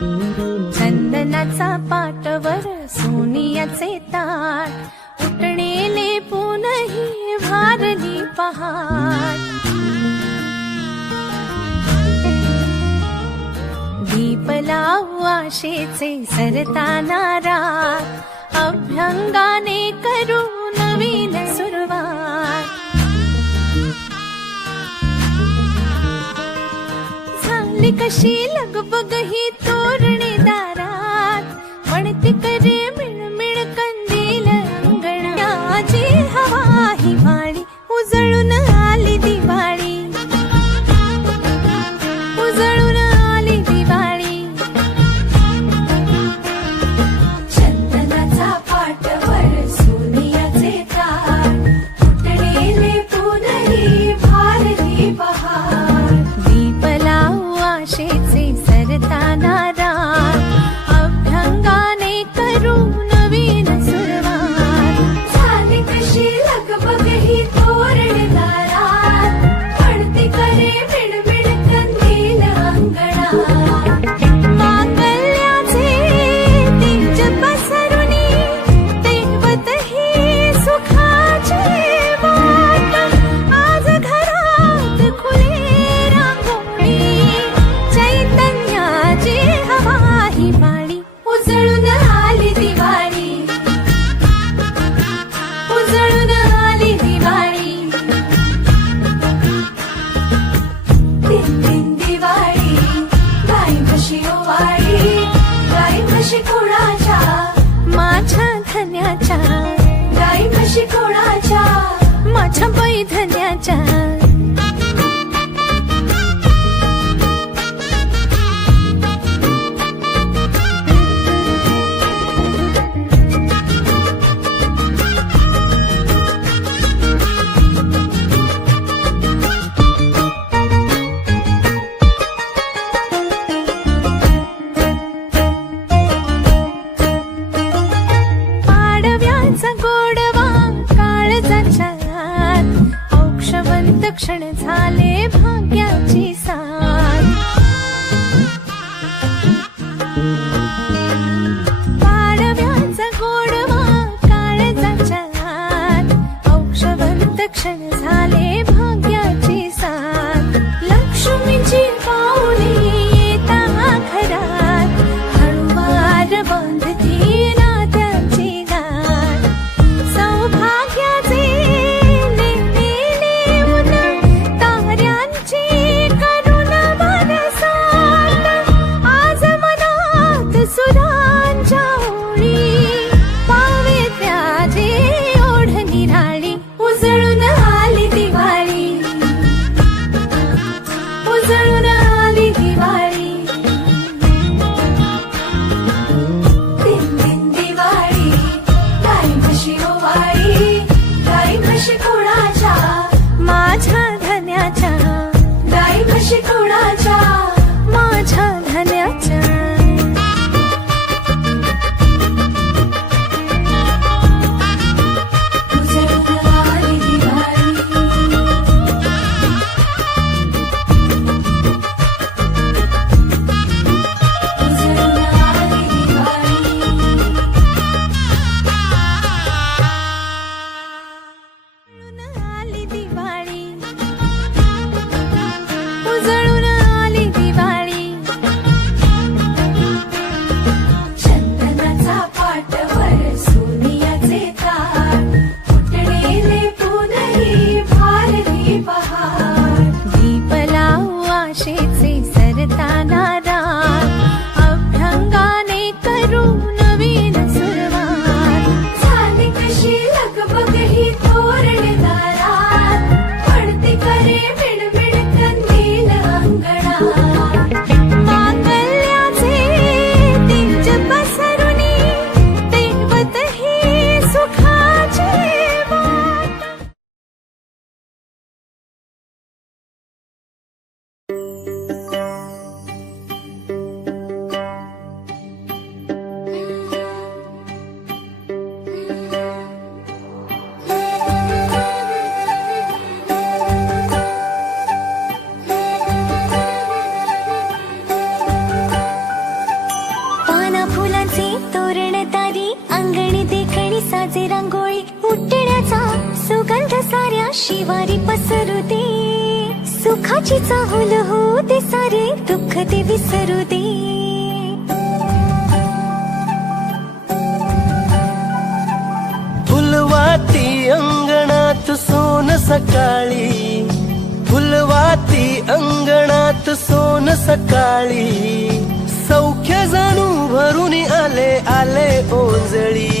चंदनाचा पाटवर सोनियाचे ताट उठणेले पुनही भारली पहाट दीप लावू आशेचे सरताना रात अभ्यंगाने करू नवीन सुरुवात झाली कशी लगबग ही तोरणे दारात म्हणते करे मिळमिळ कंदील अंगणाची हवा हिवाळी उजळून आली दिवाळी उजळून आली दिवाळी चंदनाचा पाटवर सोनियाचे ताट उठणेले पुनही भारली पहाट दीप लावू आशेचे सरताना रात अभ्यंगाने करू नवीन सुरुवात झाली कशी लगबग ही तोरण दारात पडते करे मिणमिण कंदील अंगणात मांगल्याचे तेज पसरुनी तेवत ही सुखाची वाट आज घरात खुले रांगोळी चैतन्याची हवा हिवाळी उजळून आली दिवाळी उजळून आली दिवाळी तीन तीन दिवाळी गाई म्हशी ओवाळी गाई म्हशी कोणाच्या माझ्या धन्याच्या गाई म्हशी कोणाच्या माझ्या बाई धन्याच्या पाडव्याचा गोडवा काळजाच्या आत औक्षवंत साजे रांगोळी उठण्याचा सुगंध साऱ्या शिवारी पसरू दे. सुखाची चाहुल होऊ दे सारे दुःख ते विसरू दे. फुलवाती अंगणात सोन सकाळी, फुलवाती अंगणात सोन सकाळी. सौख्य जाणू भरून आले आले ओंजळी.